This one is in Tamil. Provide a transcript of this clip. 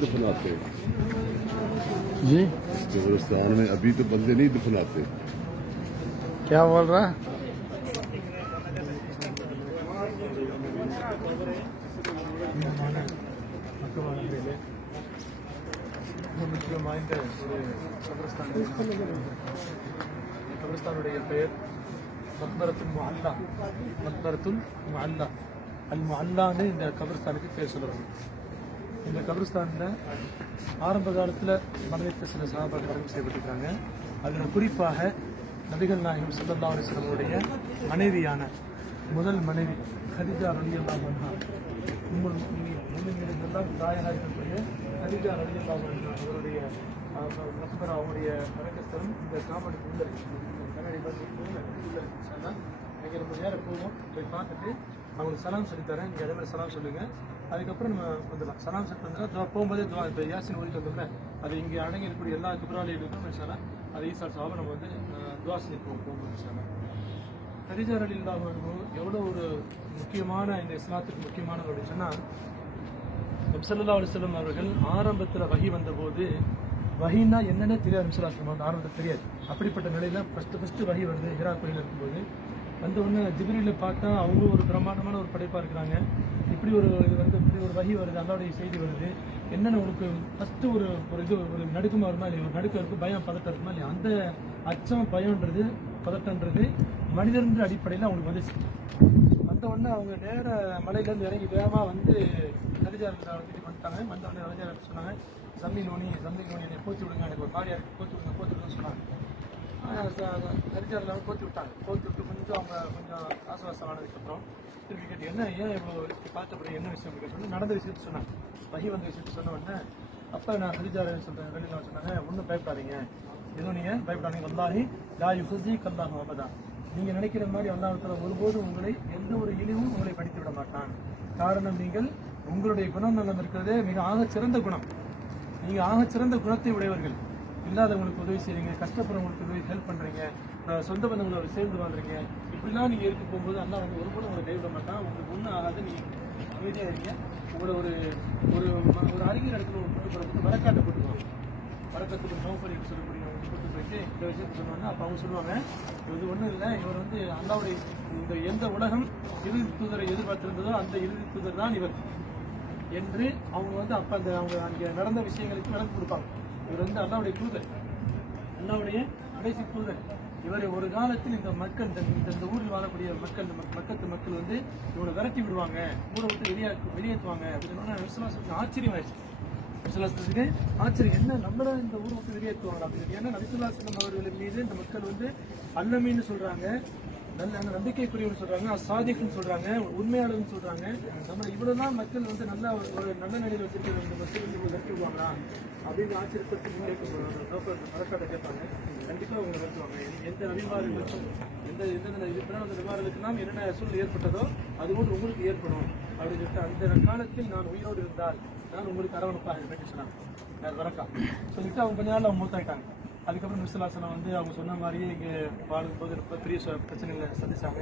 दफनाते जी कब्रिस्तान में अभी तो बंदे नहीं दफनाते। क्या बोल रहा है? கபிரஸ்தானுடைய பெயர் மக்பரத்துல் முஅல்லா. மக்பரத்துல் முஅல்லா அல் முஅல்லான்னு இந்த கபிரஸ்தானுக்கு பேர் சொல்லுவாங்க. இந்த கபிரஸ்தானில் ஆரம்ப காலத்தில் மரணித்த சில சஹாபாக்கள் அடக்கம் செய்யப்பட்டிருக்காங்க. அதில் குறிப்பாக நபிகள் நாயகம் ஸல்லல்லாஹு அலைஹி வஸல்லம் உடைய மனைவியான முதல் மனைவி கதீஜா ரலியல்லாஹு அன்ஹா, உம்முல் முஃமினீன் எல்லாம் தாயாக இருக்கக்கூடிய கதீஜா ரலியல்லாஹு அன்ஹா அவருடைய மக்பரா, அவருடைய மரக்கஸ்தலம் இந்த காமனுக்கு உள்ள கண்ணாடி நீங்கள் ரொம்ப நேரம் போவோம், போய் பார்த்துட்டு அவங்களுக்கு சலாம் சொல்லித்தரேன். நீங்கள் அதே மாதிரி சலாம் சொல்லுங்கள். அதுக்கப்புறம் நம்ம வந்துடலாம். சலாம் சொல்லிட்டு வந்துடலாம். போகும்போதே துவா, இப்போ யாசின் ஓடிட்டு வந்தோம்ல, அது இங்கே அடங்கி இருக்கக்கூடிய எல்லா குப்ராலிகளுக்கும் இன்ஷால்லா அது ஈசா சாவை நம்ம வந்து துவா செஞ்சு போகும்போது இன்ஷால்லா. கதீஜா ரலியல்லாஹு அன்ஹா எவ்வளோ ஒரு முக்கியமான இந்த இஸ்லாத்துக்கு முக்கியமானது அப்படின்னு சொன்னால், நபி ஸல்லல்லாஹு அலைஹி வஸல்லம் அவர்கள் ஆரம்பத்தில் வஹி வந்தபோது வஹின்னா என்னன்னே தெரியாது. நபி ஸல்லல்லாஹு அலைஹி வஸல்லம் வந்து ஆரம்பத்தில் தெரியாது. அப்படிப்பட்ட நிலையில் ஃபஸ்ட்டு வஹி வருது ஹிரா கோயிலில் இருக்கும்போது. வந்த உடனே ஜிப்ரீலை பார்த்தா அவங்க ஒரு பிரம்மாண்டமான ஒரு படைப்பாக இருக்கிறாங்க. இப்படி ஒரு இது வந்து இப்படி ஒரு வஹி வருது, அல்லாஹ்வுடைய செய்தி வருது, என்னென்ன உனக்கு ஃபஸ்ட்டு ஒரு நடுக்கமாக வருமா இல்லையா, ஒரு நடுக்கம் இருக்கும், பயம் பதட்டம் இருக்குமா இல்லையா, அந்த அச்சம் பயம்ன்றது பதட்டன்றது மனிதன்ற அடிப்படையில் அவங்களுக்கு வந்துச்சு. வந்த உடனே அவங்க நேர மலையிலேருந்து இறங்கி வேகமாக வந்து கதீஜா வீட்டுக்கு வந்துட்டாங்க. வந்த உடனே கதீஜா சொன்னாங்க, சம்மி நோனி என்னை போத்தி விடுங்க, எனக்கு ஒரு காரியா போத்தி விடுங்கன்னு சொன்னாங்க. கதீஜா கோத்தி விட்டாங்க. கோத்தி விட்டு கொஞ்சம் அவங்க கொஞ்சம் ஆசுவாசம் ஆனதுக்கப்புறம் திருப்பி கேட்டு என்ன ஏன் இவ்வளோ பார்த்தப்படி என்ன விஷயம் கேட்டோன்னு நடந்த விஷயத்த சொன்னாங்க. வஹி வந்த விஷயத்த சொன்ன உடனே அப்போ நான் கதீஜா சொல்கிறேன், சொன்னாங்க ஒன்றும் பயப்படாதீங்க, எதுவும் நீங்கள் பயப்படாதீங்க, வல்லாஹி லா யுஹ்ஸிக அல்லாஹு அபதா, நீங்க நினைக்கிற மாதிரி அல்லாஹ் தஆலா ஒருபோதும் உங்களை எந்த ஒரு இழிவும் உங்களை படித்து விட மாட்டான். காரணம் நீங்கள் உங்களுடைய குணம் நலம் இருக்கிறதே மிக ஆகச் சிறந்த குணம். நீங்க ஆகச் சிறந்த குணத்தை உடையவர்கள். இல்லாதவங்களுக்கு உதவி செய்றீங்க, கஷ்டப்படுறவங்களுக்கு உதவி ஹெல்ப் பண்றீங்க, சொந்த பந்தங்களோட சேர்ந்து வாழ்றீங்க. இப்படிலாம் நீங்க இருக்க போகும்போது அல்லாஹ் வந்து ஒருபோதும் உங்களை கைவிட மாட்டான். உங்களுக்கு ஒன்றும் ஆகாது. நீங்க அமைதியா இருங்க. உங்களை ஒரு ஒரு ஒரு அருகிற இடத்துல போட்டு வரக்காட்டை போட்டுக்குவாங்க. வரக்கத்துக்கு நோக்கடி சொல்லக்கூடிய கூட்டு போயிட்டு இந்த விஷயத்தை சொன்னாங்க. அப்ப அவங்க சொல்லுவாங்க, இது ஒன்றும் இல்லை, இவர் வந்து அல்லாவுடைய இந்த எந்த உலகம் இறுதி தூதரை எதிர்பார்த்திருந்ததோ அந்த இறுதி தூதர் தான் இவர் என்று அவங்க வந்து அப்ப அந்த அவங்க அங்கே நடந்த விஷயங்களுக்கு விளக்கு கொடுப்பாங்க. இவர் வந்து அல்லாவுடைய தூதர், அல்லாவுடைய கடைசி தூதர். இவரை ஒரு காலத்தில் இந்த மக்கள் இந்த ஊரில் வாழக்கூடிய மக்கள் மக்கத்து மக்கள் வந்து இவரை விரட்டி விடுவாங்க, ஊரை விட்டு வெளியேற்றுவாங்க அப்படின்னு ஆச்சரியமாயிடுச்சு. நபிசுல்லாஸ்லத்துக்கு ஆச்சரியம், என்ன நம்மள இந்த ஊரை விட்டு வெளியேற்றுவாங்க அப்படின்னு. ஏன்னா நபிசுல்லாஸ்லம் அவர்கள் மீது இந்த மக்கள் வந்து அல்லமீன்னு சொல்றாங்க, நல்ல நம்பிக்கைக்குரியவன்னு சொல்றாங்க, சாதிக்குன்னு சொல்றாங்க, உண்மையாளர்னு சொல்றாங்க. நம்ம இவ்வளவுதான் மக்கள் வந்து நல்ல ஒரு நல்ல நிலையில் வச்சிருக்கிற இந்த மக்கள் வந்து விரட்டி விடுவாங்களா அப்படின்னு ஆச்சரியப்பட்டு மரக்காட்டை கேட்பாங்க. கண்டிப்பா அவங்க விரட்டுவாங்க. எந்த நபிமார்களுக்கும் எந்தெந்த நபிமார்களுக்கெல்லாம் என்னென்ன சூழ்நிலை ஏற்பட்டதோ அதுபோன்று உங்களுக்கு ஏற்படும் அப்படின்னு சொல்லிட்டு அந்த காலத்தில் நான் உயிரோடு இருந்தால் நான் உங்களுக்கு அரவணைப்பாக இருப்பேன் சொன்னாங்க. வரக்கா சொல்லிட்டு அவங்க கொஞ்ச நாள் அவங்க மூத்தாயிட்டாங்க. அதுக்கப்புறம் நபிசுல்லாஹ் வந்து அவங்க சொன்ன மாதிரியே இங்கே வாழும்போது ரொம்ப பெரிய பிரச்சனைகளை சந்திச்சாங்க.